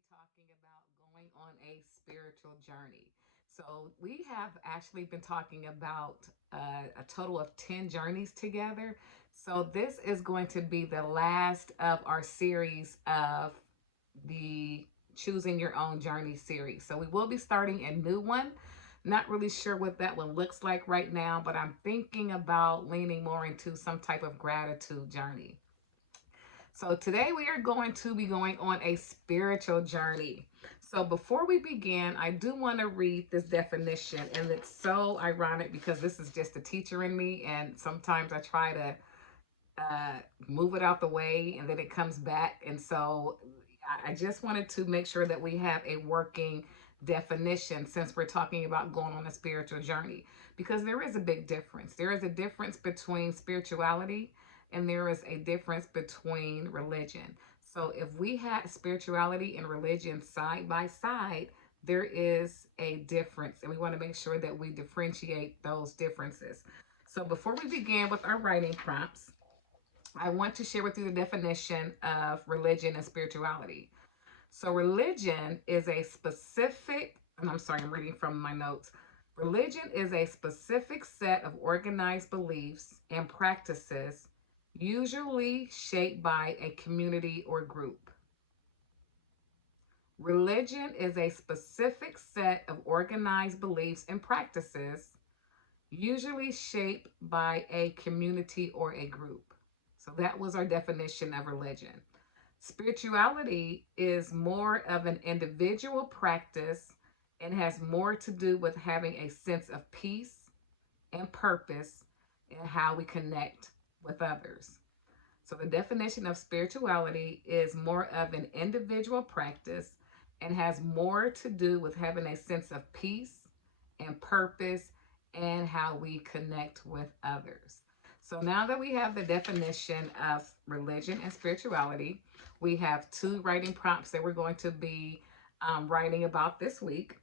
be talking about going on a spiritual journey. So, we have actually been talking about a total of 10 journeys together. So, this is going to be the last of our series of the Choosing Your Own Journey series. So, we will be starting a new one. Not really sure what that one looks like right now, but I'm thinking about leaning more into some type of gratitude journey. So today we are going to be going on a spiritual journey. So before we begin, I do want to read this definition, and it's so ironic because this is just a teacher in me, and sometimes I try to move it out the way, and then it comes back. And so I just wanted to make sure that we have a working definition since we're talking about going on a spiritual journey, because there is a big difference. There is a difference between spirituality and there is a difference between religion. So if we had spirituality and religion side by side, there is a difference, and we want to make sure that we differentiate those differences. So before we begin with our writing prompts, I want to share with you the definition of religion and spirituality. So, religion is a specific, and I'm sorry, I'm reading from my notes. Religion is a specific set of organized beliefs and practices, usually shaped by a community or group. Religion is a specific set of organized beliefs and practices, usually shaped by a community or a group. So that was our definition of religion. Spirituality is more of an individual practice and has more to do with having a sense of peace and purpose in how we connect with others. So, the definition of spirituality is more of an individual practice and has more to do with having a sense of peace and purpose and how we connect with others. So, now that we have the definition of religion and spirituality, we have two writing prompts that we're going to be writing about this week.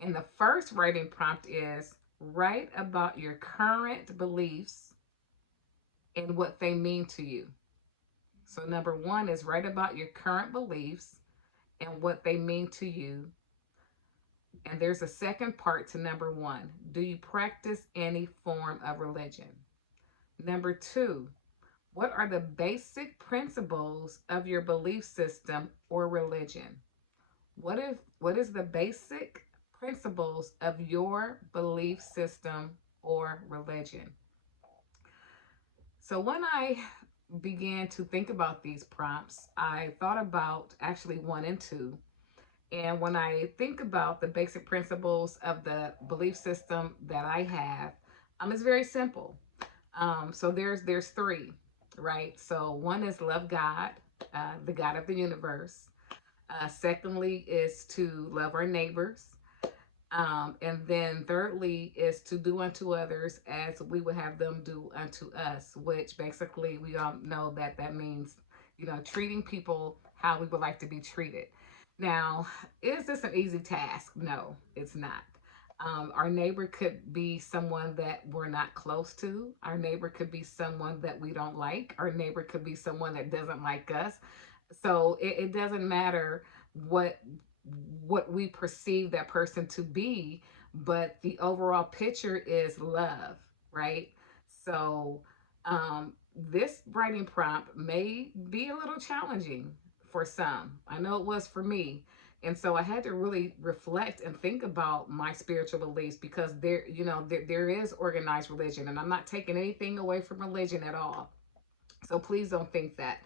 And the first writing prompt is write about your current beliefs and what they mean to you. So, number one is write about your current beliefs and what they mean to you. And there's a second part to number one. Do you practice any form of religion? Number two, what are the basic principles of your belief system or religion? What is the basic principles of your belief system or religion? So when I began to think about these prompts, I thought about actually one and two. And when I think about the basic principles of the belief system that I have, it's very simple. So there's three, right? So one is love God, the God of the universe. Secondly is to love our neighbors. And then thirdly is to do unto others as we would have them do unto us, which basically we all know that that means, treating people how we would like to be treated. Now, is this an easy task? No, it's not. Our neighbor could be someone that we're not close to. Our neighbor could be someone that we don't like. Our neighbor could be someone that doesn't like us. So it doesn't matter what we perceive that person to be, but the overall picture is love, right? So this writing prompt may be a little challenging for some. I know it was for me. And so I had to really reflect and think about my spiritual beliefs, because there is organized religion, and I'm not taking anything away from religion at all. So please don't think that.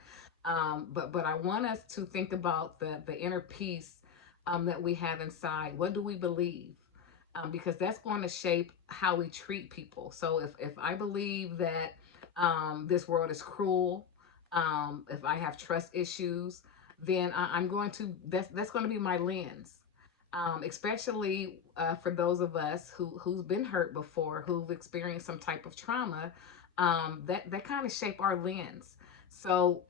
But I want us to think about the inner peace that we have inside. What do we believe? Because that's going to shape how we treat people. So if I believe that this world is cruel, if I have trust issues, then I'm going to that's going to be my lens. Especially for those of us who's been hurt before, who've experienced some type of trauma, that kind of shape our lens. So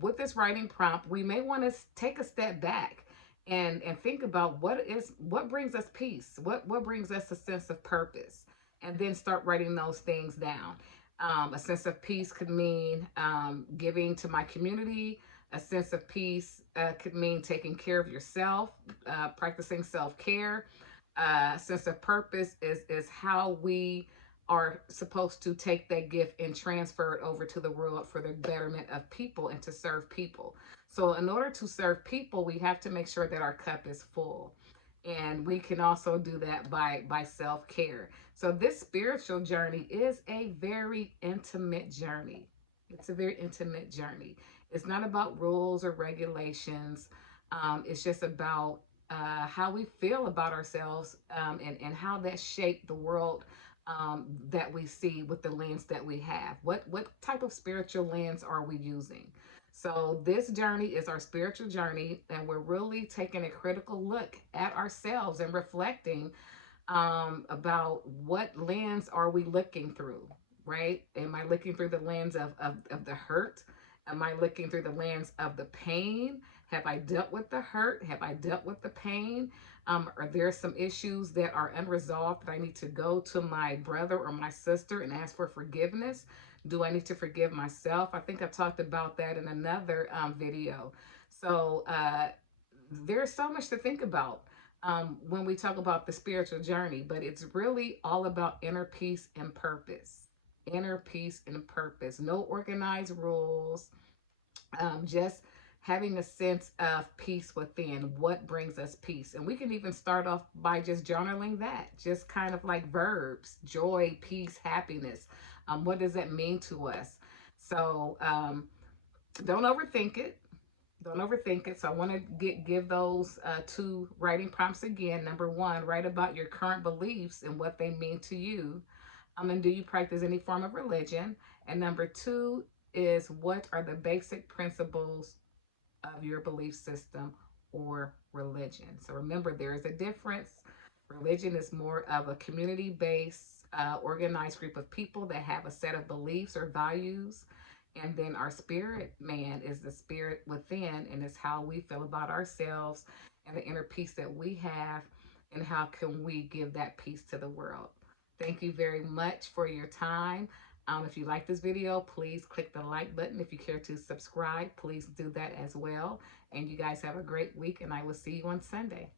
with this writing prompt, we may want to take a step back and think about what brings us peace, what brings us a sense of purpose, and then start writing those things down. A sense of peace could mean giving to my community. A sense of peace could mean taking care of yourself, practicing self-care. Sense of purpose is how we are supposed to take that gift and transfer it over to the world for the betterment of people and to serve people. So in order to serve people, we have to make sure that our cup is full. And we can also do that by self-care. So this spiritual journey is a very intimate journey. It's a very intimate journey. It's not about rules or regulations. It's just about how we feel about ourselves, and how that shaped the world that we see with the lens that we have. What type of spiritual lens are we using? So this journey is our spiritual journey, and we're really taking a critical look at ourselves and reflecting about what lens are we looking through, right? Am I looking through the lens of the hurt? Am I looking through the lens of the pain? Have I dealt with the hurt? Have I dealt with the pain? Are there some issues that are unresolved that I need to go to my brother or my sister and ask for forgiveness? Do I need to forgive myself? I think I talked about that in another video. So there's so much to think about when we talk about the spiritual journey, but it's really all about inner peace and purpose. Inner peace and purpose. No organized rules, just having a sense of peace within. What brings us peace? And we can even start off by just journaling that, just kind of like verbs: joy, peace, happiness. What does that mean to us? So don't overthink it. Don't overthink it. So I want to give those two writing prompts again. Number one, write about your current beliefs and what they mean to you. And do you practice any form of religion? And number two is, what are the basic principles of your belief system or religion? So remember, there is a difference. Religion is more of a community-based, organized group of people that have a set of beliefs or values. And then our spirit man is the spirit within, and it's how we feel about ourselves and the inner peace that we have, and how can we give that peace to the world. Thank you very much for your time. If you like this video, please click the like button. If you care to subscribe, please do that as well. And you guys have a great week, and I will see you on Sunday.